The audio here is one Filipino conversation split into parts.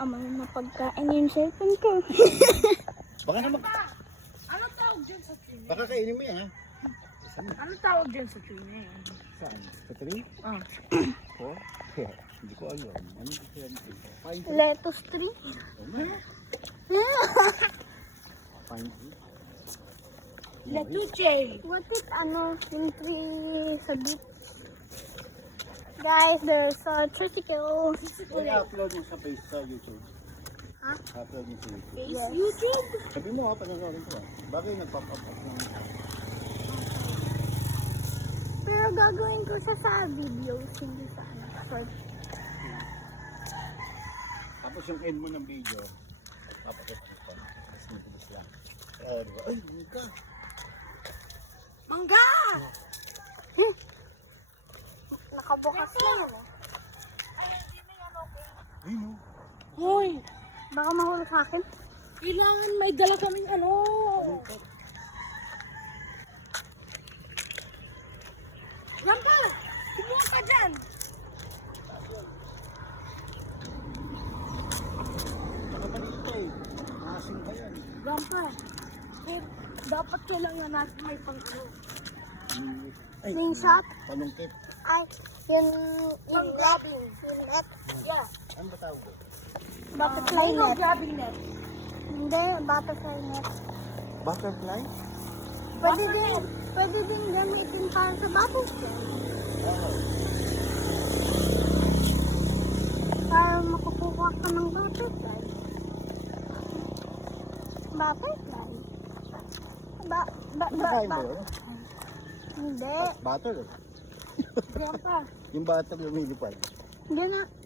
Amang mapagkain yung cellphone ko. Baka naman, Ano tawag dyan sa tree? baka kainin mo yan ha. Ano tawag dyan sa tree na yan? Saan? Sa tree? Ah. Oh? Hindi ko alam. Ano ba yan? Pine tree? Lettuce tree. Pine tree? Letuche! What is yung tree sa beach? Guys, there's a tricycle. I-upload mo sa face sa YouTube. Ha? Upload mo sa YouTube. Face YouTube? Sabi mo ha, pananorin ko ha. Bakit nag-pop up ng... Pero gagawin ko siya sa videos, hindi sa short. Tapos yung end mo ng video, papakita mo pa. Tapos nagbilis lang. Diba? Ay, hindi ka. Mangga! Nakabukas lang. Ay, no. Hoy! Baka mahulog sa akin. Kailangan may dala kaming ano! Yan ka! Kumuha ka dyan! Nakabalita eh. Nasing ka yan. Gampa! Eh, dapat kailangan natin may pang ano. Ay, Slingshot? palungkit. Ay, yung grabbing. Yung net. Yeah. Ano ba tawag doon? Butterfly net. Grabbing net. Hindi, butterfly net. Butterfly? Pwede din gamitin para sa butterfly. Para makukuha ka ng butterfly. Butterfly? Nakain mo yun? Hindi. Butter eh. Gampa! Yung butter lumilipad.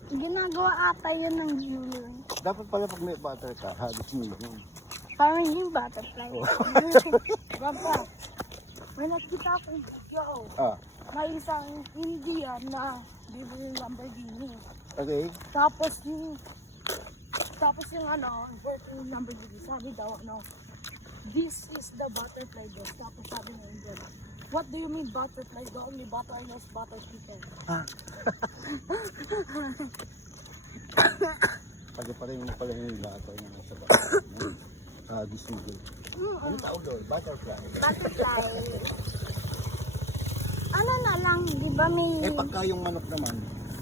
Ginagawa ata yun ng gulong. Dapat pala pag may butter ka, halos mo yun. Parang yung butterfly. Oh. Gampa! May nakita akong video. Ah, May isang Indian na bibili ng Lamborghini. okay. Tapos yung ano, working Lamborghini, sabi daw ano, this is the butterfly boss. Tapos sabi ng Indian, what do you mean butterfly? The only butter I know is butter chicken. Pag pa rin pala yung lato yung nasa butter. Disney. Ano tawag doon? Butterfly. Butterfly. Ano na lang, di ba may... Eh pagka yung manok naman,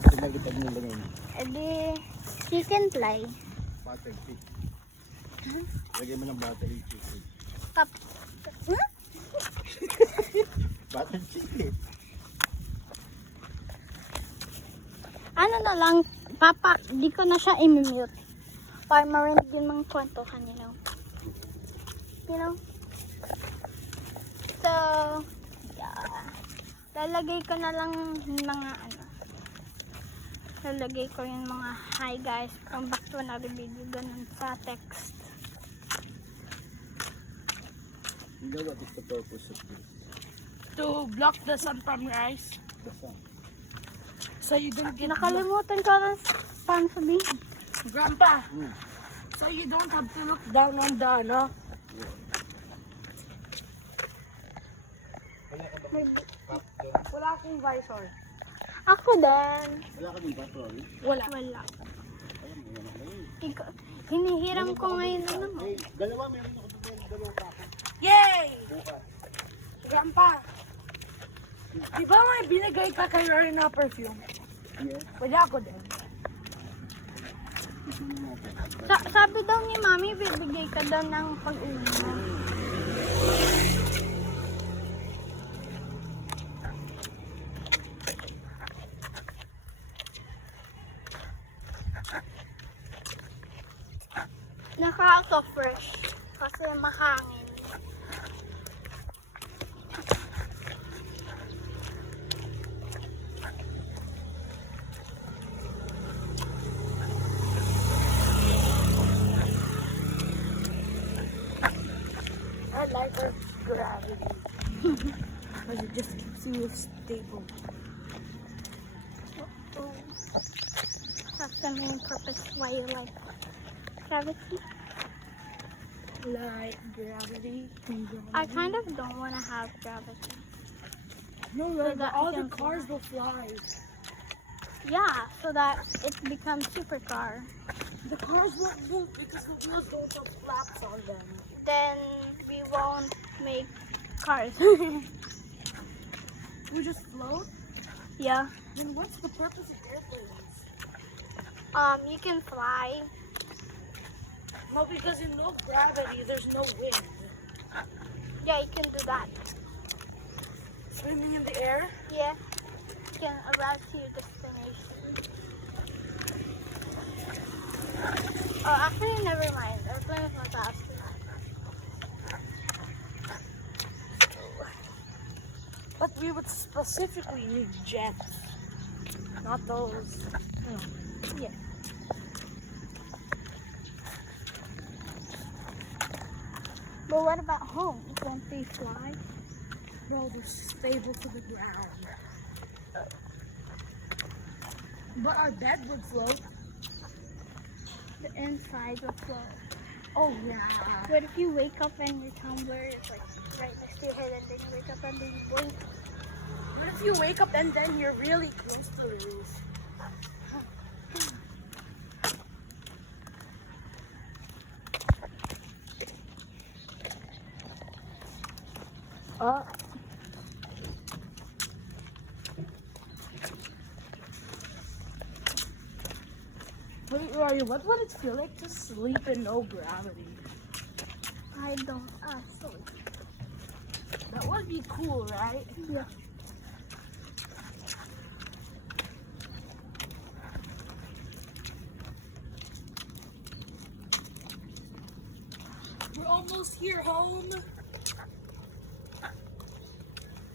pinagitag mo lang yun. Edi, chicken fly. Butter chick. Lagay mo ng butter chicken. Tap. Hmm? Butter chicken. Ano na lang, papa, di ko na siya i-mute. Para marinig din mga kwentuhan, you know. You know? So, yeah. Lalagay ko na lang yung mga ano. Lalagay ko yung mga hi guys, come back to another video, ganun sa text. You know what is the purpose of this? To block the sun from your eyes. The sun. So you don't get Nakalimutan ko lang paano sabihin. Grandpa, Hmm. so you don't have to look down on the ano. Wala akong visor. Ako din. Wala ka din patrol? Wala. Wala. Alam mo naman na yun. Hinihiram ko ngayon ano mo. Eh, dalawa meron ako doon. Dalawang baka. Yay! Bukas. Grandpa, di ba may binigay ka kay Rory na perfume? Yes. Pwede ako din. Sabi daw ni Mami, bibigay ka daw ng pag-uwi mo. Nakaka-fresh kasi mahangin. I like her gravity. Because it just keeps you stable. That's the main purpose why you like gravity. Like gravity. I kind of don't want to have gravity. No, So no, that all I the can cars fly. will fly. Yeah, so that it becomes supercar. The cars won't move because the wheels don't have flaps on them. Then we won't make cars. We just float? Yeah. Then what's the purpose of airplanes? You can fly. No, because in no gravity, there's no wind. Yeah, you can do that. Swimming in the air? Yeah. You can arrive to your destination. Oh, actually, never mind. Airplane is not faster. But we would specifically need jets. Not those. Yeah. But what about home? Won't they fly? No, they're stable to the ground. But our bed would float. The inside will float. Oh, yeah. What if you wake up and your tumbler is like right next to your head, and then you wake up and then you blink? What if you wake up and then you're really close to the roof? Wait, Rory, what would it feel like to sleep in no gravity? I don't actually. That would be cool, right? Yeah. We're almost here, home.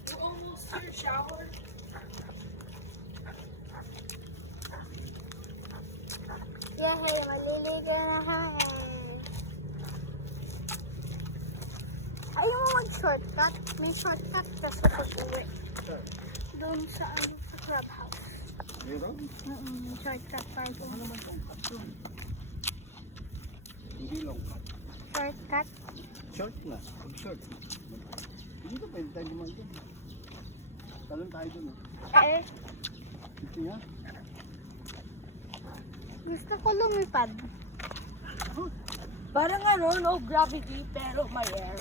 We're almost here, shower. Yeah, hey, maliligo na hangin. Ayaw mo mag-shortcut? May shortcut ka sa pag-uwi. Sure. Doon sa ano, sa clubhouse. Meron? May shortcut pa ito. Ano naman itong cut yun? Hindi long cut. Shortcut? Short na. Pag short. Hindi ka pwede tayo naman dun. Talon tayo dun. Eh, Ito nga. gusto ko lumipad. Parang ano, no gravity, pero may air.